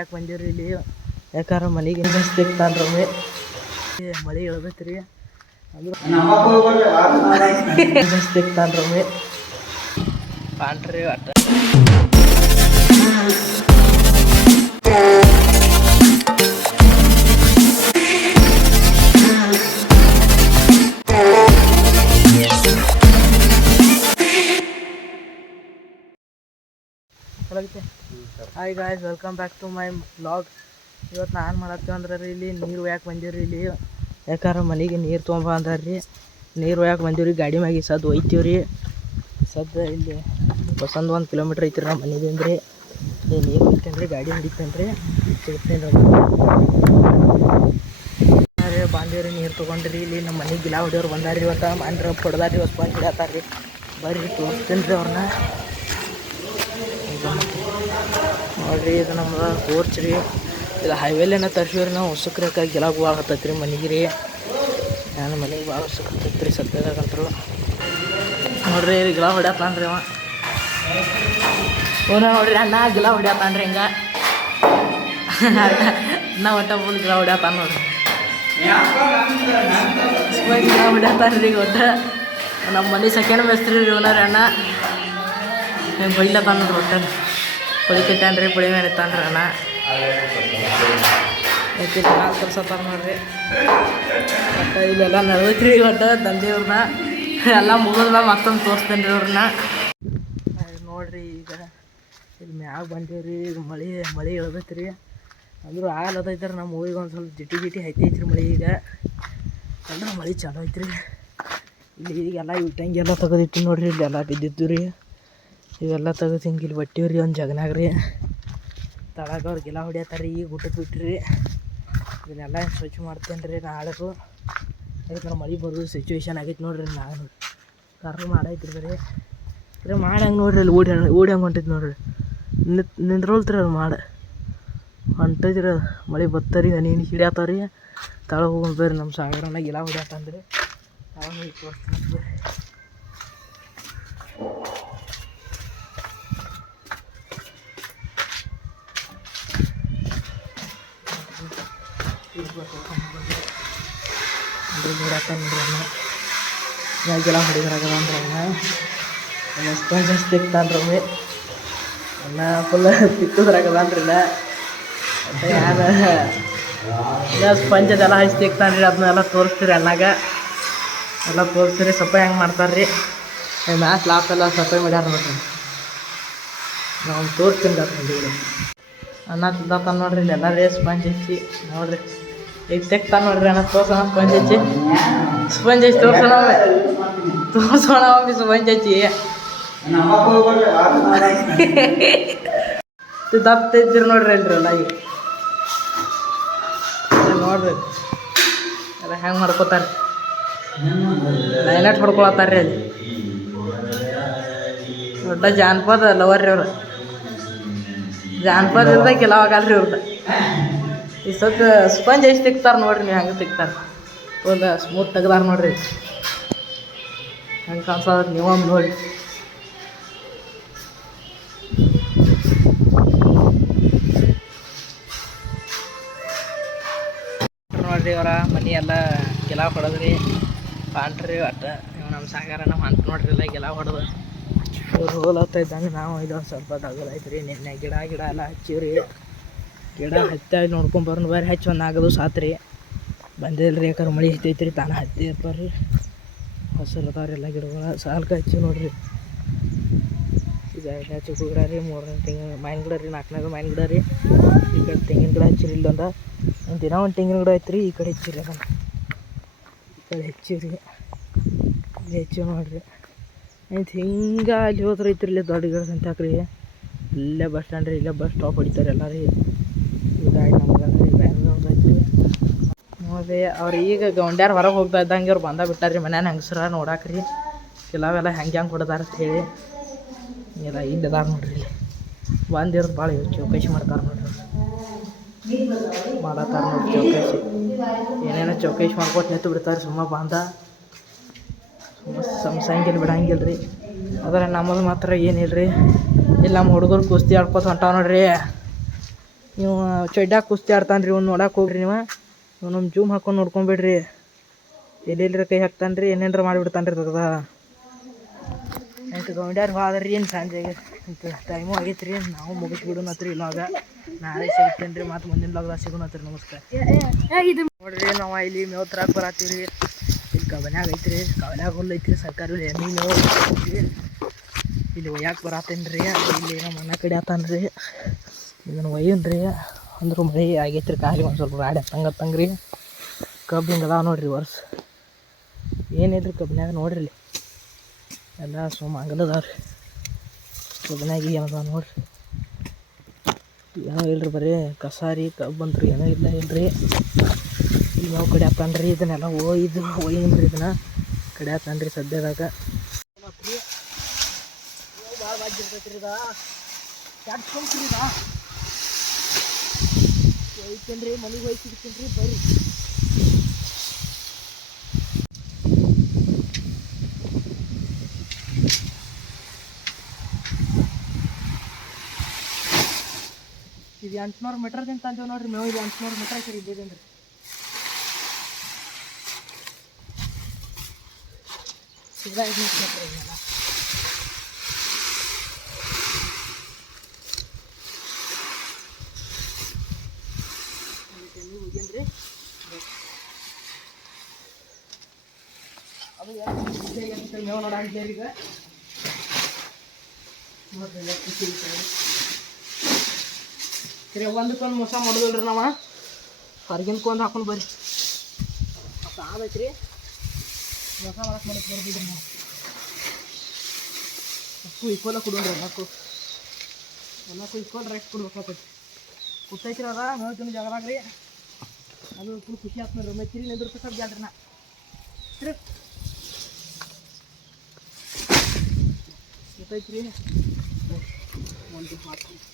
ಯಾಕೆ ಬಂದಿವ್ರಿ ಇಲ್ಲಿ ಯಾಕಾರ ಮನೆಗೆ ಸಿಗ್ತಾನ್ರಿ ಮಳೆ ಇಳ್ದೈತ್ರಿ ಅಂದ್ರೆ ಸಿಗ್ತಾನ್ರಿ ಪಾಂಟ್ರಿ ಒಟ್ಟ hi guys, welcome back to my vlog. ಇವತ್ತು ನಾನು ಮಾಡತ್ತೀವಿ ಅಂದ್ರೆ ರೀ ಇಲ್ಲಿ ನೀರು ಯಾಕೆ ಬಂದೀವಿ ರೀ ಇಲ್ಲಿ ಯಾಕಾರ ಮನೆಗೆ ನೀರು ತೊಗೊಂಬ ಅಂದಾರ್ರಿ. ನೀರು ಯಾಕೆ ಬಂದೀವಿ ಗಾಡಿ ಮ್ಯಾಗೆ ಸದ್ದು ಒಯ್ತೀವಿ ರೀ. ಸದ್ದು ಇಲ್ಲಿ ಬಸಂದು 1 ಕಿಲೋಮೀಟ್ರ್ ಐತ್ರಿ ನಮ್ಮ ಮನೆಯಿಂದ ರೀ. ನೀರು ಹೊಡಿತೇನೆ ರೀ, ಗಾಡಿ ಹೊಡಿತೇನೆ ರೀ, ಸಿಗ್ತೇನೆ ರೀ. ಬಾಂಧೇವ್ರಿ ನೀರು ತೊಗೊಂಡ್ರಿ ಇಲ್ಲಿ ನಮ್ಮ ಮನೆಗೆ ಗಿಲ ಹೊಡಿಯೋರು ಬಂದಾರ್ರಿ. ಇವತ್ತು ಮಾಂಡ್ರ ಹೊಡೆದಾರ್ರಿ, ಹೊಸ ಬಂದು ಹಿಡಿಯತ್ತಾರ ರೀ. ಬರ್ರಿ ತೋರಿಸ್ತೇನೆ ರೀ ಅವ್ರನ್ನ. ನೋಡ್ರಿ ಇದು ನಮ್ಮ ಕೋರ್ಚ್ ರೀ. ಇದು ಹೈವೇಲೇನ ತರ್ಸಿವ್ರಿ ನಾವು. ಉಸುಕ್ರಕ ಗಿಲಾಗ ಭಾಳ ಹತ್ತೈತೆ ರೀ ಮನೆಗೆ ರೀ. ನಾನು ಮನೆಗೆ ಭಾಳ ಉಸುಕ್ ಹತ್ತೈತೆ ರೀ ಸದ್ಯದಾಗಂತರು. ನೋಡ್ರಿ ಗಿಲ ಹೊಡ್ಯಾತಾನ್ರಿ ಅವ. ನೋಡ್ರಿ ಅಣ್ಣ ಗಿಲ ಹೊಡ್ಯಾತಾನ್ರಿ ಹಿಂಗೆ. ಅಣ್ಣ ಒಟ್ಟ ಫುಲ್ ಗಿಲ ಹೊಡ್ಯಾತಾನ ನೋಡ್ರಿ. ಗಿಲ ಹೊಡ್ಯಾತಾನ್ರಿ ಈಗ ಒಟ್ಟು. ನಮ್ಮ ಮನೆ ಸೆಕೆಂಡ್ ಮೇಸ್ತ್ರಿ ರೀ ಇವನಾರಿ ಅಣ್ಣ. ಹಿಂಗೆ ಬೈಲತ್ತಾನ ನೋಡ್ರಿ ಒಟ್ಟಲ್ಲಿ. ಪುಳಿ ಕಟ್ಟಾನ್ರಿ, ಪುಳಿ ಮೇಲೆ ಇತ್ತಾನ್ರಿ ಅಣ್ಣ. ನಾಲ್ಕು ತರ್ಸತ್ತಾರ ನೋಡ್ರಿ. ಒಟ್ಟು ಇಲ್ಲೆಲ್ಲ ನಡೆದೈತ್ರಿ ಒಟ್ಟು ದಂಧೆಯವ್ರನ್ನ ಎಲ್ಲ ಮುಗಿದ ಮತ್ತೊಂದು ತೋರಿಸ್ತೇನೆ ರೀ ಅವ್ರನ್ನ. ನೋಡ್ರಿ ಈಗ ಇಲ್ಲಿ ಮ್ಯಾಗ ಬಂದೀವ್ರಿ. ಈಗ ಮಳೆ ಇಳ್ದೈತೆ ರೀ. ಅಂದ್ರೂ ಆಗ್ಲತ್ತೈತೆ ನಮ್ಮ ಊರಿಗೆ ಒಂದು ಸ್ವಲ್ಪ ಜಿಟಿ ಹೈತೈತ್ರಿ ಮಳೆ. ಈಗ ಅಂದ್ರೆ ಮಳೆ ಚಾಲು ಐತ್ರಿ ಇಲ್ಲಿ. ಈಗೆಲ್ಲ ಇಟ್ಟಂಗೆ ಎಲ್ಲ ತೆಗೆದಿತ್ತು ನೋಡ್ರಿ. ಇಲ್ಲೆಲ್ಲ ಬಿದ್ದಿದ್ದು ರೀ. ಇವೆಲ್ಲ ತೆಗೆದು ಹಿಂಗೆ ಇಲ್ಲಿ ಬಟ್ಟಿವ್ರಿ ಒಂದು ಜಗನಾಗ ರೀ. ತಳಗ ಅವ್ರಿಗೆಲ್ಲ ಹೊಡಿಯತ್ತಾರೆ. ಈಗ ಊಟಕ್ಕೆ ಬಿಟ್ಟಿರಿ. ಇದನ್ನೆಲ್ಲ ಸ್ವಚ್ಛ ಮಾಡ್ತೇನೆ ರೀ ನಾಳೆಗೂ. ಅದಕ್ಕೆ ನಾವು ಮಳೆ ಬರೋದು ಸಿಚುವೇಶನ್ ಆಗೈತೆ ನೋಡ್ರಿ. ನಾನು ಕರ್ರು ಮಾಡೈತ್ರಿ ಬರೀ ಬರೀ ಮಾಡಂಗೆ ನೋಡ್ರಿ. ಅಲ್ಲಿ ಓಡಿ ಹಂಗೆ ಹೊಂಟೈತಿ ನೋಡ್ರಿ. ನಿಂದ್ರೋಲ್ತ್ರಿ ಅದು ಹೊಂಟೈತ್ರಿ. ಅದು ಮಳೆ ಬತ್ತರಿ, ಹನಿ ಹಿಡಿಯತ್ತಾವ ರೀ. ತಳ ಹೋಗೋದು ಬರ್ರಿ. ನಮ್ಮ ಸಾಗರನಾಗ ಗಿಲ ಹೊಡ್ಯಾತಂದ್ರಿ. ತಳ ಹೋಗಿ ತೋರಿಸ್ತೀನಿ ಬರ್ರಿ. ಗಿಲ ಹೊಡಿದ್ರಾಗದ ಅಂದ್ರೆ ಅಣ್ಣ ಸ್ಪಂಜ್ ತಿಕ್ತಾನ್ರಿ. ಅಣ್ಣ ಫುಲ್ ತಿಕ್ಕದ್ರಾಗದನ್ರಿ. ಇಲ್ಲ ಸ್ಪಂಜ್ ಅದೆಲ್ಲ ಹಚ್ಚಿ ತಿಕ್ತಾನ್ರಿ. ಅದನ್ನೆಲ್ಲ ತೋರಿಸ್ತೀರಿ ಅಣ್ಣಾಗ. ಎಲ್ಲ ತೋರಿಸ್ತೀರಿ ಸಪ್ಪಾಯಿ ಹೆಂಗೆ ಮಾಡ್ತಾರ್ರಿ. ಮ್ಯಾಚ್ ಲಾಸ್ಟ್ ಎಲ್ಲ ಸಪ್ಪಾಯಿ ಮಾಡ್ಯಾರ ನೋಡ್ರಿ. ನಾವು ತೋರಿಸ್ತೀನಿ ರೀ. ಅನ್ನ ತಿಂತಾನ ನೋಡ್ರಿ. ಇಲ್ಲಿ ಎಲ್ಲ ರೇ ಸ್ಪಂಜ್ ಹಚ್ಚಿ ನೋಡ್ರಿ. ಈಗ ತೆಗ್ತಾನೆ ನೋಡ್ರಿ ಅಣ್ಣ. ತೋರ್ಸೋಣ ಸ್ಪಂಜ್ ಹಚ್ಚಿ ತೋರ್ಸೋಣ ಒಮ್ಮೆ ಸ್ಪಂಜ್ ಹಚ್ಚಿ. ದಪ್ಪ ತೆಗ್ದಿರಿ ನೋಡ್ರಿ ಅಲ್ರಿ ಎಲ್ಲ. ಈಗ ನೋಡ್ರಿ ಎಲ್ಲ ಹೆಂಗೆ ಮಾಡ್ಕೋತಾರೆ. ಲೈನಟ್ ಹೊಡ್ಕೊಳತ್ತಾರ್ರಿ ಅಲ್ಲಿ. ದೊಡ್ಡ ಜಾನಪದ ಲವರ್ ರೀ ಅವ್ರು. ಜಾನಪದ ಇರ್ದಾಗ ಕೆಲವಾಗಲ್ರಿ ಇವ್ರದ್ದು. ಈ ಸತ್ತು ಸ್ಪಂಜ್ ಎಷ್ಟು ತಿಕ್ತಾರೆ ನೋಡ್ರಿ. ನೀವು ಹೆಂಗೆ ತಿಕ್ತಾರೆ ಒಂದು ಸ್ಮೂತ್ ತೆಗ್ದಾರ ನೋಡ್ರಿ. ಹೆಂಗೆ ಕಾಣಿಸೋದು ನೀವೊಮ್ಮೆ ನೋಡಿ. ನೋಡ್ರಿ ಅವರ ಮನೆ ಎಲ್ಲ ಗಿಲ ಹೊಡೆದ್ರಿ. ಪಾಂಟ್ರಿ ಒಟ್ಟು ಇವು ನಮ್ಮ ಸಾಗರ ನಮ್ಮ ಅಂತ ನೋಡ್ರಿ. ಎಲ್ಲ ಗಿಲ ಹೊಡೆದು ಇವ್ರು ಹೋಲತ್ತ ಇದ್ದಂಗೆ ನಾವು ಇದೊಂದು ಸ್ವಲ್ಪ ತಗಲೈತ್ರಿ. ನಿನ್ನೆ ಗಿಡ ಎಲ್ಲ ಹಚ್ಚಿವ್ರಿ. ಗಿಡ ಹತ್ತಾಗಿ ನೋಡ್ಕೊಂಬರ್ನು ಬೇರೆ ಹಚ್ಚಿ ಒಂದು ಆಗದು ಸಾತ್ರಿ. ಬಂದಿಲ್ಲ ರೀ ಯಾಕಂದ್ರೆ ಮಳೆ ಹತ್ತೈತ್ರಿ. ತಾನು ಹತ್ತಿಯಪ್ಪ ರೀ. ಹಸಿರು ಅದಾವ್ರಿ ಎಲ್ಲ ಗಿಡಗಳು. ಸಾಲ್ಕ ಹಚ್ಚಿ ನೋಡ್ರಿ. ಈಗ ಚಿಕ್ಕು ಗಿಡ ರೀ. 3 ತೆಂಗಿನ ಮಾವಿನ ಗಿಡ ರೀ. 4 ಮಾವಿನ ಗಿಡ ರೀ. ಈ ಕಡೆ ತೆಂಗಿನ ಗಿಡ ಹಚ್ಚಿರಿ. ಇಲ್ಲೊಂದು ದಿನ ಒಂದು ತೆಂಗಿನ ಗಿಡ ಐತ್ರಿ. ಈ ಕಡೆ ಹಚ್ಚಿರಿ. ಅದನ್ನು ಈ ಕಡೆ ಹಚ್ಚಿರಿ. ಇಲ್ಲಿ ಹೆಚ್ಚು ನೋಡ್ರಿ. ಆಯ್ತು ಹಿಂಗೆ ಅಲ್ಲಿ ಹೋದ್ರೆ ಐತ್ರಿ. ಇಲ್ಲಿ ದೊಡ್ಡ ಗಿಡ ಸಂತ್ಯಾಕ್ರಿ. ಇಲ್ಲೇ ಬಸ್ ಸ್ಟ್ಯಾಂಡ್ ರೀ. ಇಲ್ಲೇ ಬಸ್ ಸ್ಟಾಪ್ ಹೊಡಿತಾರೆ ಎಲ್ಲ ರೀ. ಗಾಡಿ ನಮಗಂದ್ರೆ ಬ್ಯಾಂಗ್ಳೂರ್ದು ಐತ್ರಿ ನೋಡ್ರಿ. ಅವ್ರು ಈಗ ಗೌಂಡ್ಯಾರು ಹೊರಗೆ ಹೋಗ್ತಾ ಇದ್ದಂಗೆ ಅವ್ರು ಬಂದ ಬಿಟ್ಟಾರ್ರಿ. ಮನ್ಯಾನ ಹೆಂಗಸ್ರ ನೋಡಾಕ್ರಿ ಕೆಲವೆಲ್ಲ ಹೆಂಗೆ ಹೊಡೆದಾರ ಅಂತ ಹೇಳಿ. ಎಲ್ಲ ಇಲ್ಲಿ ಅದಾರ ನೋಡ್ರಿ. ಇಲ್ಲಿ ಬಂದಿರೋದು ಭಾಳ ಚೌಕಾಶಿ ಮಾಡ್ತಾರೆ ನೋಡ್ರಿ. ಮಾಡತ್ತಾರ ನೋಡ್ರಿ ಚೌಕಾಶಿ. ಏನೇನೋ ಚೌಕಾಶಿ ಮಾಡ್ಕೊಟ್ಟು ನಿಂತು ಬಿಡ್ತಾರೆ. ಸುಮ್ಮ ಬಂದ ಸಂಸಂಗಿಲ್ಲ ಬಿಡಂಗಿಲ್ಲ ರೀ. ಆದರೆ ನಮ್ಮದು ಮಾತ್ರ ಏನಿಲ್ಲ ರೀ. ಇಲ್ಲಿ ನಮ್ಮ ಹುಡುಗರು ಕುಸ್ತಿ ಆಡ್ಕೊತ ಹೊಂಟಾವ ನೋಡ್ರಿ. ನೀವು ಚಡ್ಡಾಗ ಕುಸ್ತಿ ಆಡ್ತಾನೆ ರೀ, ಇವ್ನು ನೋಡಕ್ಕೆ ಹೋಗ್ರಿ ನೀವು. ನಮ್ಮ ಜೂಮ್ ಹಾಕೊಂಡು ನೋಡ್ಕೊಂಬಿಡ್ರಿ, ಎಲ್ಲೆಲ್ಲರ ಕೈ ಹಾಕ್ತಾನೆ ರೀ, ಏನೇನ್ರ ಮಾಡಿಬಿಡ್ತಾನೆ ರೀ ತಗದ. ಆಯ್ತು ಗೌಂಡ್ಯಾರು ಹೋದ್ರಿ ಏನು ಸಂಜೆಗೆ ಅಂತ ಟೈಮು ಆಗೈತೆ ರೀ. ನಾವು ಮುಗಿಸ್ಬಿಡೋಣತ್ರಿ ಇಲ್ಲಾಗ. ನಾಳೆ ಸಿಗ್ತೇನೆ ರೀ, ಮತ್ತು ಮುಂದಿನ ಬ್ಲಾಗ್ದಾಗ ಸಿಗೋಣತ್ರಿ. ನಮಸ್ಕಾರ. ನೋಡ್ರಿ ನಾವು ಇಲ್ಲಿ ಮೇವು ತರಕ್ಕೆ ಬರತ್ತೀವಿ ರೀ. ಇಲ್ಲಿ ಕವನ್ಯಾಗ ಐತ್ರಿ, ಕವನ್ಯಾಗ ಹುಲ್ಲು ಐತ್ರಿ, ಸರ್ಕಾರಿ ಎಮ್ಮೆ ಮೇವು ಐತ್ರಿ. ಇಲ್ಲಿ ಒಯ್ಯಾಕೆ ಬರತ್ತೇನೆ ರೀ. ಇಲ್ಲಿ ನಮ್ಮ ಅಣ್ಣ ಕಡೆ ಆತಾನ ರೀ, ಇದನ್ನು ಒಯ್ಯನ್ ರೀ. ಅಂದ್ರೂ ಮಳೆ ಆಗೈತ್ರಿ, ಖಾಲಿ ಒಂದು ಸ್ವಲ್ಪ ಗಾಡಿ ಹತ್ತಂಗೆ ರೀ. ಕಬ್ಬು ಹಿಂಗೆ ಅದಾವ ನೋಡ್ರಿ ವರ್ಷ ಏನಿದ್ರಿ ಕಬ್ಬಿನಾಗ. ನೋಡ್ರಿ ಇಲ್ಲಿ ಎಲ್ಲ ಸುಮ್ಮ ಅಂಗಲದಾವ ರೀ ಕಬ್ಬಿನಾಗ. ಏನದ ನೋಡ್ರಿ, ಏನೋ ಇಲ್ರಿ, ಬರೀ ಕಸ ರೀ, ಕಬ್ಬು ಬಂತ್ರಿ, ಏನೋ ಇಲ್ರಿ. ಇಲ್ಲಿ ನಾವು ಕಡೆ ಹಾಕ್ತಾನೆ ರೀ, ಇದನ್ನೆಲ್ಲ ಒಯ್ಯನ್ರಿ, ಇದನ್ನ ಕಡೆ ಹಾಕ್ತಾನೆ ರೀ ಸದ್ಯದಾಗ. ಮತ್ತು ರೀ ಭಾಳ ಬಾಜಿರ್ತೈತ್ರಿ ಇದ ಕ್ಯಾಟ್ ಸೋಂಕ್ರಿ ಇದ ಒಯ್ತೇನೆ ರೀ, ಮನೆಗೆ ಒಯ್ತಿರ್ತೀನಿ ರೀ. ಬರ್ರಿ ಇದು 800 ಮೀಟರ್ದಿಂದ ತಂದೇವು ನೋಡ್ರಿ ಮೇವು. ಇದು 800 ಮೀಟರ್ ಸರಿ ಇದ್ದಿದ್ದೇನೆ ರೀ. ಸೀದಾ 500 ಮೀಟ್ರ್ ಇದೆಯಲ್ಲ. ಹೋಗ್ಯನ್ರಿ ಅದು ಮೇವು ನೋಡಂಗೆ ಈಗ ನೋಡ್ರಿ. ಸರಿ ಒಂದಕ್ಕೊಂದು ಮೋಸ ಮಾಡೋದಿಲ್ರಿ ನಾವು, ಹೊರಗಿನ್ಕೊಂದು ಹಾಕೊಂಡು ಬರ್ರಿ. ಮತ್ತು ಆಗೈತ್ರಿ ಮೋಸ ಮಾಡಕ್ಕೆ ಬರ್ದಿದ್ರಿ ನಾವು. ಅಪ್ಪು ಇಕ್ವಲ ಕೊಡೋಣ್ರಿ, ಎಲ್ಲಕ್ಕೂ ಇಕ್ವಲ್ ರೈಟ್ ಕೊಡ್ಬೇಕಾಗ್ತೈತಿ. ಕುತ್ತೈತ್ರಿ ಅದ ನೋಡ್ತೀನಿ ಜಾಗದಾಗ ರೀ. ಅದು ಫುಲ್ ಖುಷಿ ಆಯ್ತು ನೋಡ್ರಿ. ಮೆತ್ತಿರಿ ನಿಂದಿರ್ತ ಸ್ವಲ್ಪ ಜಾಡ್ರಿ ನಾ ಸರಿ ಗೊತ್ತೈತ್ರಿ. ಒಂದು ಮಾತು